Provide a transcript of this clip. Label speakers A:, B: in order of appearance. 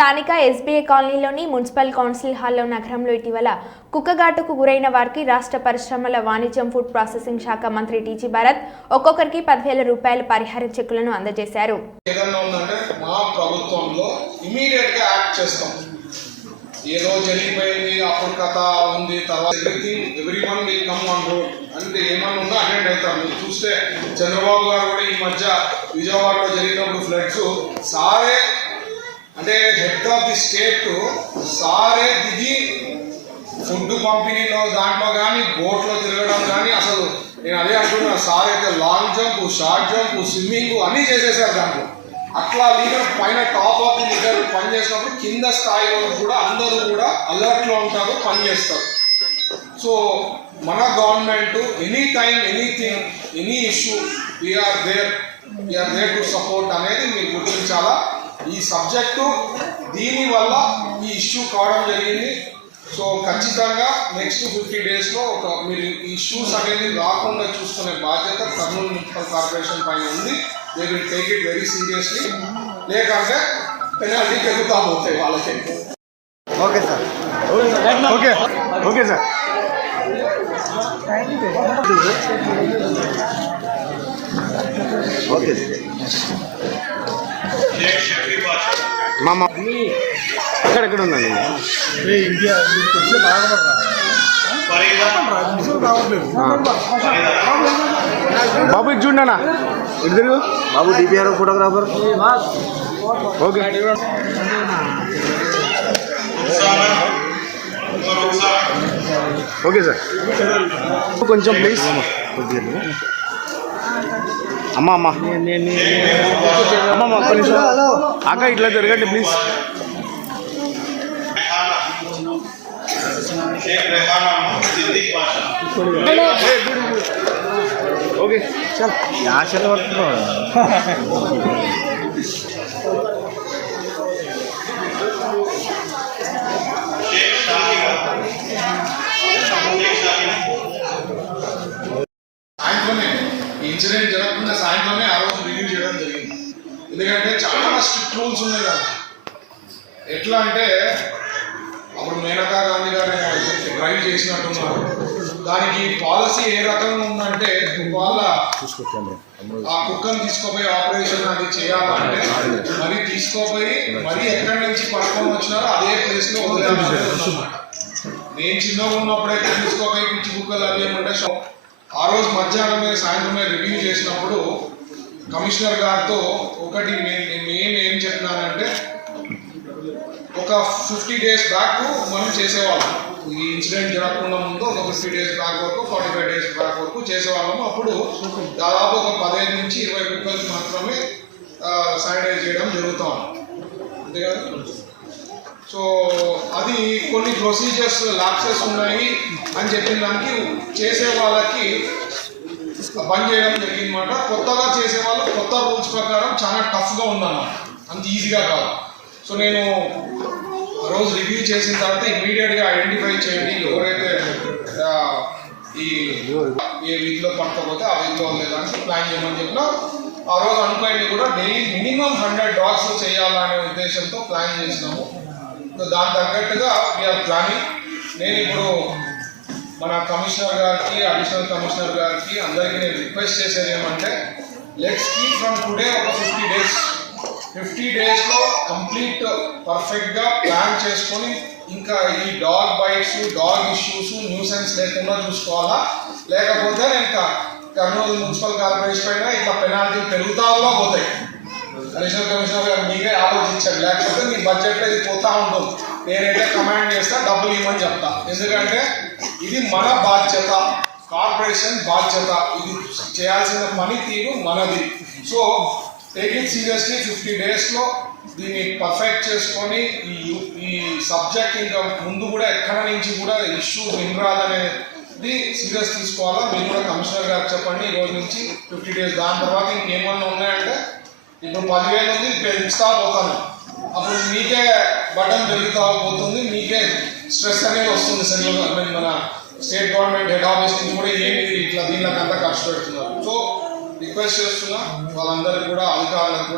A: స్థానిక ఎస్బీఐ కాలనీలోని municipal council హాల్లో నగరంలో ఇటీవల కుక్కగాటుకు గురైన వారికి రాష్ట్ర పరిశ్రమల వాణిజ్యం ఫుడ్ ప్రాసెసింగ్ శాఖ మంత్రి టీజీ భరత్ ఒక్కొక్కరికి పదివేల రూపాయల పరిహార చెక్కులను అందజేశారు.
B: ఏదో జరిగిపోయింది అప్పుడు కథ ఉంది తర్వాత everything everyone will come on road అంటే ఏమన్నా ఉందో అటెండ్ అవుతారు మీరు చూస్తే చంద్రబాబు గారు కూడా ఈ మధ్య విజయవాడలో జరిగినప్పుడు ఫ్లడ్స్ సారే అంటే హెడ్ ఆఫ్ ది స్టేట్ సారే దిగి ఫుడ్ పంపిణీలో దాంట్లో కానీ బోట్లో తిరగడం కానీ అసలు నేను అదే అంటున్నా సార్ అయితే long jump short jump swimming అన్నీ చేసేసారు దాంట్లో. అట్లా లీడర్ పైన టాప్ ఆఫ్ ది లీడర్ పనిచేసినప్పుడు కింద స్థాయిలో కూడా అందరూ కూడా అలర్ట్లో ఉంటారు పనిచేస్తారు. సో మన government any time anything any issue we are there we are there to support అనేది మీరు గుర్తించాలా? ఈ సబ్జెక్టు దీని వల్ల ఈ ఇష్యూ కావడం జరిగింది. సో ఖచ్చితంగా నెక్స్ట్ ఫిఫ్టీ డేస్లో ఒక మీరు ఈ ఇష్యూస్ అనేది రాకుండా చూసుకునే బాధ్యత కర్నూలు మున్సిపల్ కార్పొరేషన్ పైన ఉంది. They will take it very seriously లేకంటే పెనాల్టీ పెరుగుతా పోతాయి వాళ్ళకి.
C: Okay sir. Okay. Okay sir. Okay sir. మా ఎక్కడ ఎక్కడ ఉందండి బాబు ఇటు చూడండి అన్న. ఇటు తిరుగు. బాబు DPR photographer okay. Okay sir. కొంచెం ప్లీజ్. అమ్మమ్మ అక్క ఇట్లా జరగండి ప్లీజ్. ఓకే.
B: యాషన్ పడుతున్నాడు ఇన్సిడెంట్ జరగకుండా సాయంత్రమే ఆ రోజు రివ్యూ చేయడం జరిగింది. ఎందుకంటే చాలా స్ట్రిక్ట్ రూల్స్ ఉన్నాయి కదా ఎట్లా అంటే అప్పుడు మేనకా గాంధీ గారు డ్రైవ్ చేసినట్టున్నారు. దానికి పాలసీ ఏ రకంగా ఉందంటే వాళ్ళ ఆ కుక్కను తీసుకోపోయి ఆపరేషన్ అది చేయాలంటే మరి తీసుకోపోయి మరి ఎక్కడి నుంచి పట్టుకొని వచ్చినారో అదే ప్లేస్లో వదిలేదు నేను చిన్నగా ఉన్నప్పుడైతే తీసుకోపోయి పిచ్చి కుక్కలు అవి ఏమంటే ఆ రోజు మధ్యాహ్నమే సాయంత్రమే రివ్యూ చేసినప్పుడు కమిషనర్ గారితో ఒకటి మే- మేము ఏం చెప్పినానంటే ఒక ఫిఫ్టీ డేస్ బ్యాక్ మనం చేసేవాళ్ళం. ఈ ఇన్సిడెంట్ జరగకుండా ముందు ఒక ఫిఫ్టీ డేస్ బ్యాక్ వరకు ఫార్టీ ఫైవ్ డేస్ బ్యాక్ వరకు చేసేవాళ్ళము అప్పుడు దాదాపు ఒక పదిహేను నుంచి ఇరవై రూపాయలు మాత్రమే శానిటైజ్ చేయడం జరుగుతాం అంతే కదా? సో అది కొన్ని ప్రొసీజర్స్ లాప్సెస్ ఉన్నాయి. అని చెప్పిన దానికి చేసే వాళ్ళకి బంద్ చేయడం జరిగిందన్నమాట. కొత్తగా చేసే వాళ్ళు కొత్త రూల్స్ ప్రకారం చాలా టఫ్గా ఉందన్నమాట. అంత ఈజీగా కాదు. సో నేను రోజు రివ్యూ చేసిన తర్వాత ఇమీడియట్గా ఐడెంటిఫై చేయండి. ఎవరైతే ఈ ఏ వీధిలో పట్టకపోతే ఆ వీధిలో లేదని ప్లాన్ చేయమని చెప్పిన ఆ రోజు అనుకోండి కూడా డైలీ మినిమం హండ్రెడ్ డాగ్స్ చేయాలనే ఉద్దేశంతో ప్లాన్ చేసినాము. సో దాని తగ్గట్టుగా వీఆర్ ప్లానింగ్. నేను ఇప్పుడు మన కమిషనర్ గారికి అడిషనల్ కమిషనర్ గారికి అందరికీ నేను రిక్వెస్ట్ చేసేది ఏమంటే లెట్స్ కీప్ ఫ్రమ్ టుడే ఒక ఫిఫ్టీ డేస్ ఫిఫ్టీ డేస్లో కంప్లీట్ పర్ఫెక్ట్గా ప్లాన్ చేసుకొని ఇంకా ఈ dog bites dog issues nuisance లేకుండా చూసుకోవాలా? లేకపోతే ఇంకా కర్నూలు మున్సిపల్ కార్పొరేషన్ పైన ఇట్లా పెనాల్టీ పెరుగుతా పోతాయి. అడిషనల్ కమిషనర్ గారు మీకే ఆలోచించండి. లేకపోతే మీ బడ్జెట్లో ఇది పోతా ఉంటుంది నేనైతే కమాండ్ చేస్తా డబ్బులు ఇవ్వమని చెప్తా. ఎందుకంటే ఇది మన బాధ్యత. కార్పొరేషన్ బాధ్యత. ఇది చేయాల్సిన పని తీరు మనది. So take it seriously fifty డేస్లో దీన్ని పర్ఫెక్ట్ చేసుకొని ఈ ఈ సబ్జెక్ట్ ఇంకా ముందు కూడా ఎక్కడ నుంచి కూడా ఇష్యూ వినరాదనేది సీరియస్ తీసుకోవాలా? మీరు కూడా కమిషనర్ గారు చెప్పండి ఈ రోజు నుంచి ఫిఫ్టీ డేస్ దాని తర్వాత ఇంకేమన్నా ఉన్నాయంటే ఇప్పుడు పదివేలు ఉంది పెంచుతా పోతాను అప్పుడు మీకే బటన్ పెరుగుతా పోతుంది మీకే స్ట్రెస్ అనేది వస్తుంది సెంట్రల్ గవర్నమెంట్ మన స్టేట్ గవర్నమెంట్ హెడ్ ఆఫీస్ నుంచి కూడా ఏంటి ఇట్లా దీనికంతా ఖర్చు పెడుతున్నారు. సో రిక్వెస్ట్ చేస్తున్నా వాళ్ళందరికీ కూడా అధికారులకు కూడా